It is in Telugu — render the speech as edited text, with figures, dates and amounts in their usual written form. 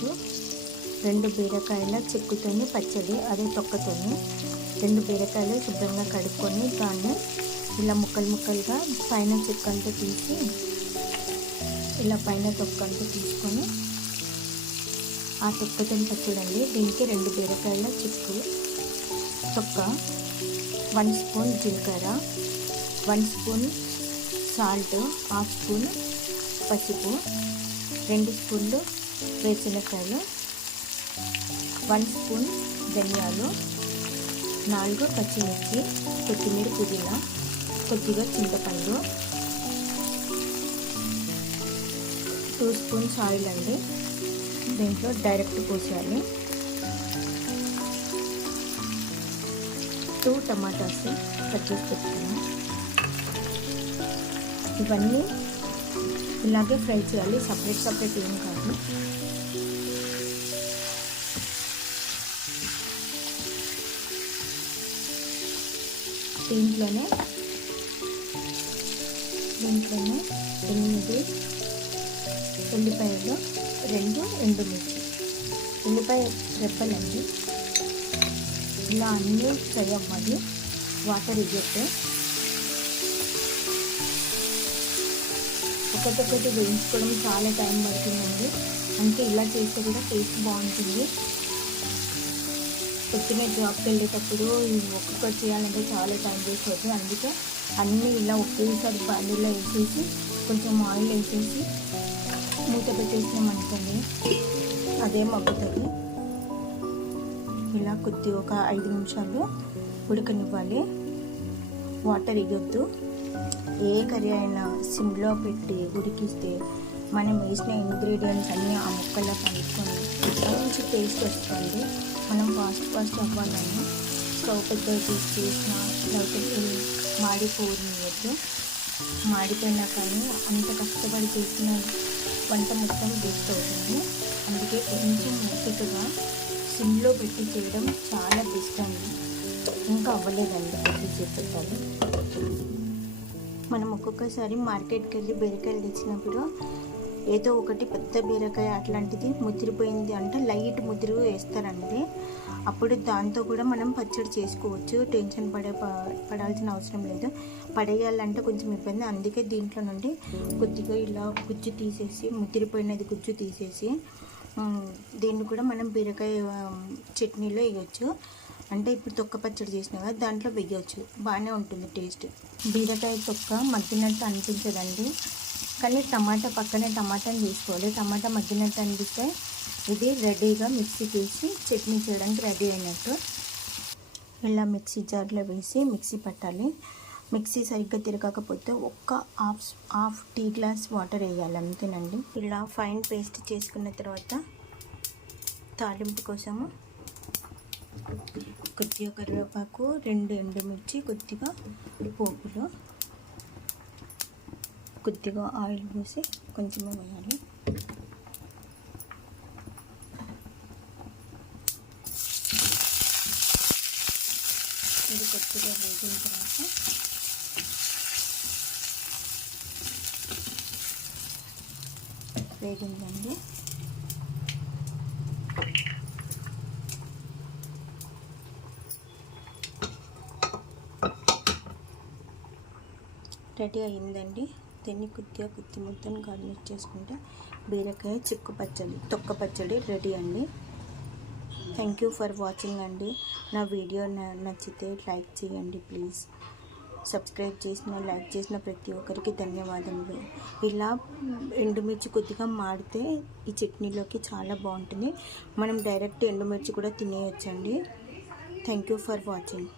చేసుకోవచ్చు. 2 బీరకాయల చెక్కుతోని పచ్చడి, అదే తొక్కతోని 2 బీరకాయలు శుభ్రంగా కడుక్కొని దాన్ని ఇలా ముక్కలుగా పైన చెక్కంతా తీసి ఇలా పైన తొక్కంతా తీసుకొని ఆ తొక్కతోని పచ్చడండి. దీనికి 2 బీరకాయల చెక్కు తొక్క, 1 స్పూన్ జీలకర్ర, 1 స్పూన్ సాల్ట్, 1/2 స్పూన్ పసుపు, 2 స్పూన్లు వేరుశనగకాయలు, 1 స్పూన్ ధనియాలు, 4 పచ్చిమిర్చి, కొత్తిమీర, పుదీనా, కొద్దిగా చింతపండు, 2 స్పూన్స్ ఆయిల్ అండి. దీంట్లో డైరెక్ట్ పోసేయాలి. 2 టమాటాస్ కట్ చేసి పెట్టుకున్నాం. ఇవన్నీ ఇలాగే ఫ్రై చేయాలి, సపరేట్ ఏం కాదు. దీంట్లోనే 8 ఉల్లిపాయలు, 2 ఎండుమిర్చి, ఉల్లిపాయ రెబ్బలండి. ఇలా అన్నీ ఫ్రై అవ్వాలి. వాటర్ ఇవ్వట్టు ఒకటి వేయించుకోవడం చాలా టైం పడుతుందండి. అంటే ఇలా చేస్తే కూడా టేస్ట్ బాగుంటుంది. పొద్దున్నే జాబ్కి వెళ్ళేటప్పుడు ఒక్కొక్కటి చేయాలంటే చాలా టైం వేస్ట్ అవుతుంది. అందుకే అన్నీ ఇలా ఒకేసారి బాండీలో వేసేసి కొంచెం ఆయిల్ వేసేసి మూత పెట్టేసినాం అనుకోండి, అదే మగ్గుతుంది. ఇలా కొద్దిగా ఒక 5 నిమిషాలు ఉడకనివ్వాలి. వాటర్ ఇవ్వద్దు. ఏ కర్రీ అయినా సిమ్లో పెట్టి ఉడికిస్తే మనం వేసిన ఇంగ్రీడియంట్స్ అన్నీ ఆ ముక్కల్లో కలుపుకొని మంచి టేస్ట్ వస్తుంది. మనం ఫాస్ట్ అవ్వాలని స్టవ్ పెద్దగా చేసిన లేకపోతే మాడిపోనియద్దు. మాడిపోయినా కానీ అంత కష్టపడి చేసిన వంట మొత్తం వేస్ట్ అవుతుంది. అందుకే కొంచెం మెత్తగా సిమ్లో పెట్టి చేయడం చాలా బెస్ట్ అండి. ఇంకా అవ్వలేదండి, పెట్టి పెట్టాలి. మనం ఒక్కొక్కసారి మార్కెట్కి వెళ్ళి బీరకాయలు తెచ్చినప్పుడు ఏదో ఒకటి పెద్ద బీరకాయ అట్లాంటిది ముదిరిపోయింది అంటే లైట్ ముదిరి వేస్తారండి. అప్పుడు దాంతో కూడా మనం పచ్చడి చేసుకోవచ్చు. టెన్షన్ పడాల్సిన అవసరం లేదు. పడేయాలంటే కొంచెం ఇబ్బంది. అందుకే దీంట్లో నుండి కొద్దిగా ఇలా గుజ్జు తీసేసి, ముదిరిపోయినది గుజ్జు తీసేసి దీన్ని కూడా మనం బీరకాయ చట్నీలో వేయచ్చు. అంటే ఇప్పుడు తొక్క పచ్చడి చేసినా కదా దాంట్లో వేయచ్చు, బాగానే ఉంటుంది టేస్ట్. బీరకాయ తొక్క మగ్గినట్టు అనిపించదండి, కానీ పక్కనే టమాటాని తీసుకోవాలి. టమాటా మగ్గినట్టు అనిపిస్తే ఇది రెడీగా మిక్సీ తీసి చట్నీ చేయడానికి రెడీ అయినట్టు. ఇలా మిక్సీ జార్లో వేసి మిక్సీ పట్టాలి. మిక్సీ సరిగ్గా తిరగకపోతే ఒక్క హాఫ్ టీ గ్లాస్ వాటర్ వేయాలి, అంతేనండి. ఇలా ఫైన్ పేస్ట్ చేసుకున్న తర్వాత తాలింపు కోసము కొద్దిగా కరివేపాకు, 2 ఎండుమిర్చి, కొద్దిగా పోపులు, కొద్దిగా ఆయిల్ పోసి కొంచెమే వేయాలి. ఇది కొద్దిగా వేగిన తర్వాత వేగిందండి. రెడీ అయిందండి. దీన్ని కొద్దిగా కొత్తిమీరతో గార్నిష్ చేసుకుంటే బీరకాయ తొక్క పచ్చడి రెడీ అండి. థ్యాంక్ యూ ఫర్ వాచింగ్ అండి. నా వీడియో నచ్చితే లైక్ చేయండి ప్లీజ్. సబ్స్క్రైబ్ చేసిన, లైక్ చేసిన ప్రతి ఒక్కరికి ధన్యవాదములు. ఇలా ఎండుమిర్చి కొద్దిగా మాడితే ఈ చట్నీలోకి చాలా బాగుంటుంది. మనం డైరెక్ట్ ఎండుమిర్చి కూడా తినేయచ్చండి. Thank you for watching.